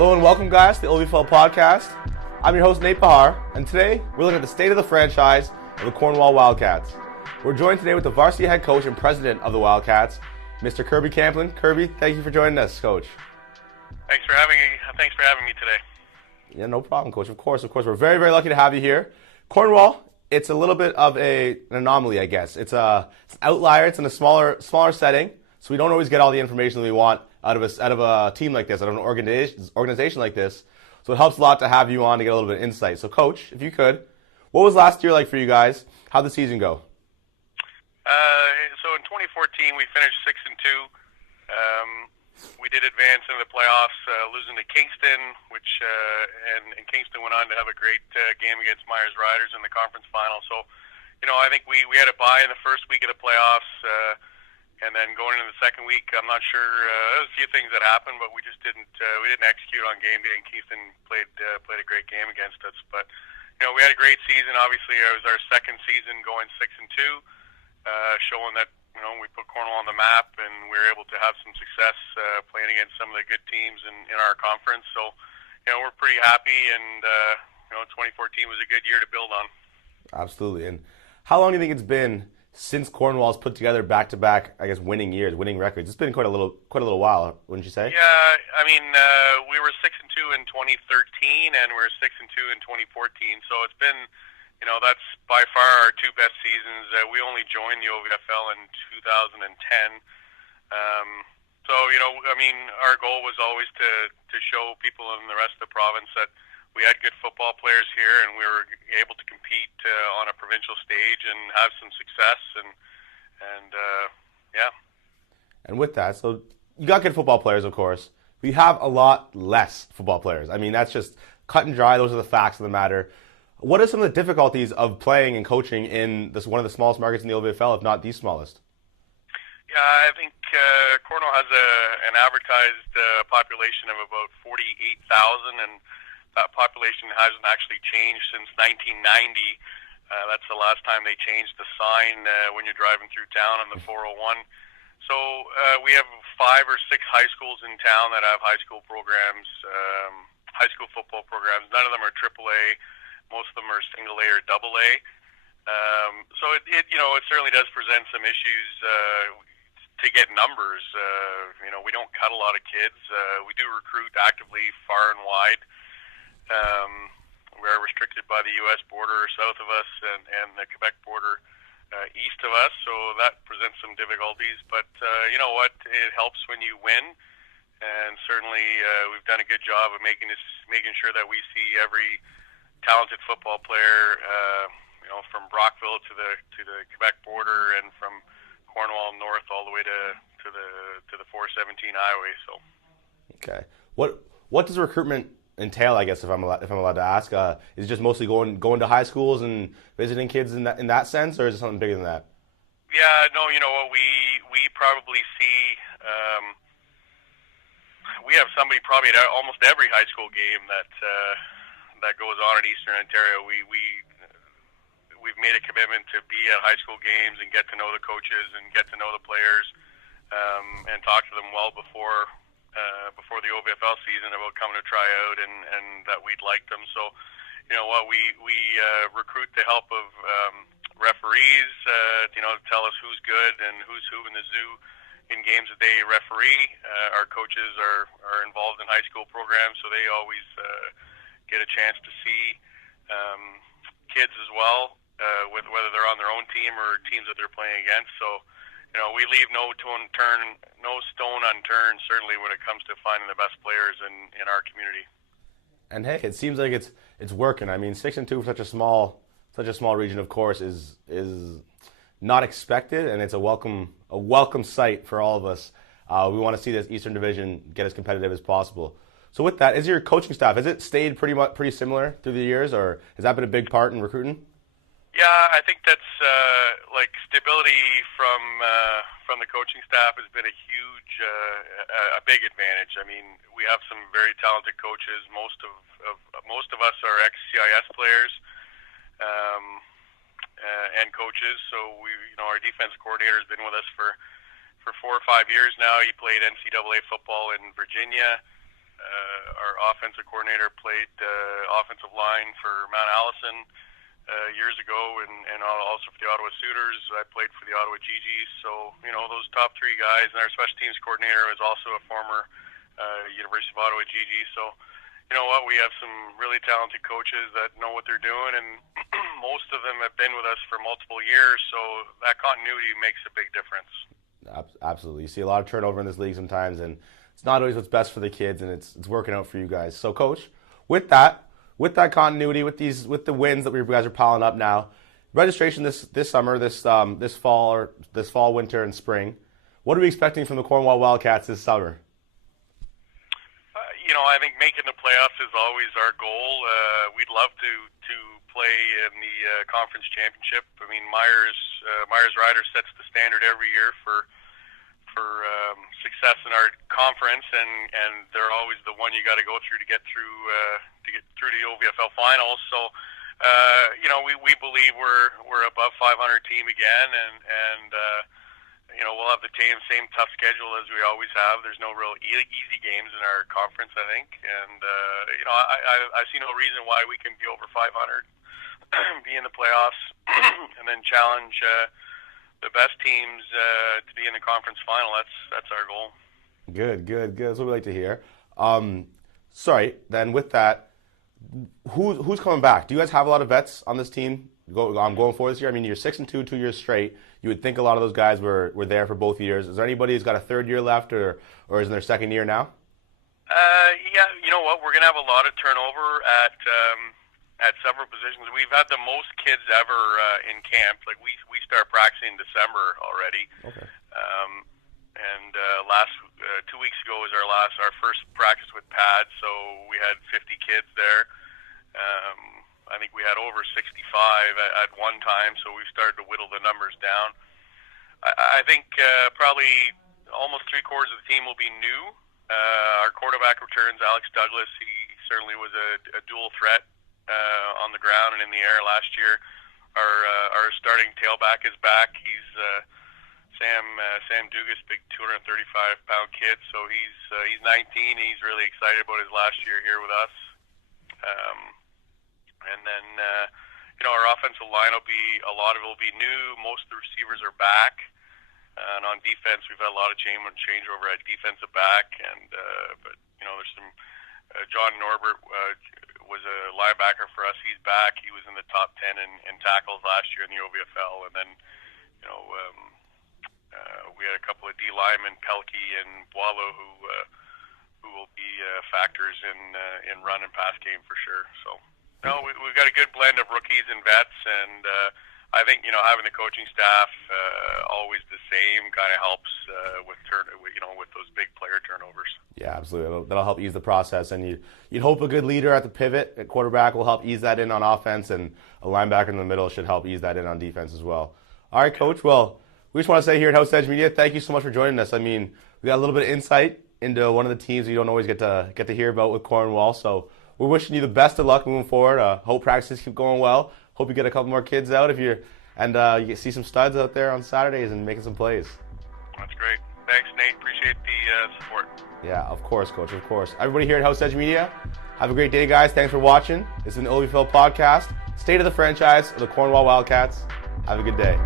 Hello and welcome, guys, to the OVFL podcast. I'm your host, Nate Behar, and today we're looking at the state of the franchise of the Cornwall Wildcats. We're joined today with the varsity head coach and president of the Wildcats, Mr. Kirby Camplin. Kirby, thank you for joining us, Coach. Thanks for having me today. Yeah, no problem, Coach. Of course. We're very, very lucky to have you here. Cornwall, it's a little bit of an anomaly, I guess. It's an outlier. It's in a smaller setting, so we don't always get all the information that we want out of a team like this, out of an organization like this. So it helps a lot to have you on to get a little bit of insight. So, Coach, if you could, what was last year like for you guys? How'd the season go? So in 2014, we finished 6-2. We did advance into the playoffs, losing to Kingston, and Kingston went on to have a great game against Myers Riders in the conference final. So, I think we had a bye in the first week of the playoffs, and then going into the second week, I'm not sure. There was a few things that happened, but we just didn't execute on game day. And Kingston played a great game against us. But we had a great season. Obviously, it was our second season going 6-2, showing that we put Cornwall on the map, and we were able to have some success playing against some of the good teams in our conference. So, we're pretty happy, and 2014 was a good year to build on. Absolutely. And how long do you think it's been since Cornwall's put together back-to-back, I guess, winning records? It's been quite a little while, wouldn't you say? Yeah, I mean, we were 6-2 in 2013, and we were 6-2 in 2014. So it's been, that's by far our two best seasons. We only joined the OVFL in 2010. So, our goal was always to show people in the rest of the province that we had good football players here, and we were able to compete on a provincial stage and have some success. And yeah. And with that, so you got good football players, of course. But you have a lot less football players. I mean, that's just cut and dry. Those are the facts of the matter. What are some of the difficulties of playing and coaching in one of the smallest markets in the OVFL, if not the smallest? Yeah, I think Cornwall has an advertised population of about 48,000, and that population hasn't actually changed since 1990. That's the last time they changed the sign when you're driving through town on the 401. So we have 5 or 6 high schools in town that have high school programs, high school football programs. None of them are AAA. Most of them are single A or double A. So it certainly does present some issues to get numbers. We don't cut a lot of kids. We do recruit actively far and wide. We are restricted by the U.S. border south of us and the Quebec border east of us, so that presents some difficulties. But you know what? It helps when you win, and certainly we've done a good job of making sure that we see every talented football player, from Brockville to the Quebec border, and from Cornwall north all the way to the 417 highway. So. Okay. What does recruitment entail, I guess, if I'm allowed to ask? Is it just mostly going to high schools and visiting kids in that sense, or is it something bigger than that? Yeah, no, what we probably see, we have somebody probably at almost every high school game that goes on in Eastern Ontario. We've made a commitment to be at high school games and get to know the coaches and get to know the players, and talk to them well before the OVFL season about coming to try out and that we'd like them. So, we recruit the help of referees, to tell us who's good and who's who in the zoo in games that they referee. Our coaches are involved in high school programs, so they always get a chance to see kids as well, whether they're on their own team or teams that they're playing against. So, we leave no stone unturned, certainly when it comes to finding the best players in our community. And hey, it seems like it's working. I mean, 6-2 for such a small region, of course, is not expected, and it's a welcome sight for all of us. We want to see this Eastern Division get as competitive as possible. So with that, is your coaching staff, has it stayed pretty similar through the years, or has that been a big part in recruiting? Yeah, I think that's stability from the coaching staff has been a huge, a big advantage. I mean, we have some very talented coaches. Most of us are ex-CIS players and coaches. So our defense coordinator has been with us for 4 or 5 years now. He played NCAA football in Virginia. Our offensive coordinator played offensive line for Mount Allison years ago, and also for the Ottawa Sooners. I played for the Ottawa GGs. So, those top three guys, and our special teams coordinator is also a former University of Ottawa GG. So, you know what, we have some really talented coaches that know what they're doing, and most of them have been with us for multiple years, so that continuity makes a big difference. Absolutely. You see a lot of turnover in this league sometimes, and it's not always what's best for the kids, and it's working out for you guys. So, Coach, with that continuity, with the wins that you guys are piling up now, registration this summer, this fall, winter, and spring. What are we expecting from the Cornwall Wildcats this summer? I think making the playoffs is always our goal. We'd love to play in the conference championship. I mean, Myers Rider sets the standard every year for success in our conference, and they're always the one you got to go through to get through the OVFL finals. So, we believe we're above 500 team again, and we'll have the same tough schedule as we always have. There's no real easy games in our conference, I think, and I see no reason why we can be over 500, be in the playoffs, and then challenge the best teams to be in the conference final. That's our goal. Good. That's what we like to hear. Sorry, then with that, who's coming back? Do you guys have a lot of vets on this team going forward this year? I mean, you're 6-2, 2 years straight. You would think a lot of those guys were there for both years. Is there anybody who's got a third year left, or is in their second year now? Yeah, you know what? We're going to have a lot of turnover at several positions. We've had the most kids ever in camp. Like we start practicing in December already. Okay. And last 2 weeks ago was our first practice with pads, so we had 50 kids there. I think we had over 65 at one time, so we've started to whittle the numbers down. I think probably almost 3/4 of the team will be new. Our quarterback returns, Alex Douglas. He certainly was a dual threat on the ground and in the air last year. Our starting tailback is back. He's Sam Dugas, big 235-pound kid. So he's 19. He's really excited about his last year here with us. And then, our offensive line a lot of it will be new. Most of the receivers are back. And on defense, we've had a lot of changeover at defensive back. But there's some, John Norbert was a linebacker for us. He's back. He was in the top 10 in tackles last year in the OVFL. And then, we had a couple of D linemen, Pelkey and Boileau, who will be factors in run and pass game for sure. So, we've got a good blend of rookies and vets, and I think having the coaching staff always the same kind of helps with those big player turnovers. Yeah, absolutely. That'll help ease the process, and you'd hope a good leader at the pivot at quarterback will help ease that in on offense, and a linebacker in the middle should help ease that in on defense as well. All right, Coach. Well, we just want to say here at House Edge Media, thank you so much for joining us. I mean, we got a little bit of insight into one of the teams you don't always get to hear about with Cornwall, so we're wishing you the best of luck moving forward. Hope practices keep going well. Hope you get a couple more kids out you see some studs out there on Saturdays and making some plays. That's great. Thanks, Nate. Appreciate the support. Yeah, of course, Coach. Of course. Everybody here at House Edge Media, have a great day, guys. Thanks for watching. This is an OVFL podcast. State of the franchise of the Cornwall Wildcats. Have a good day.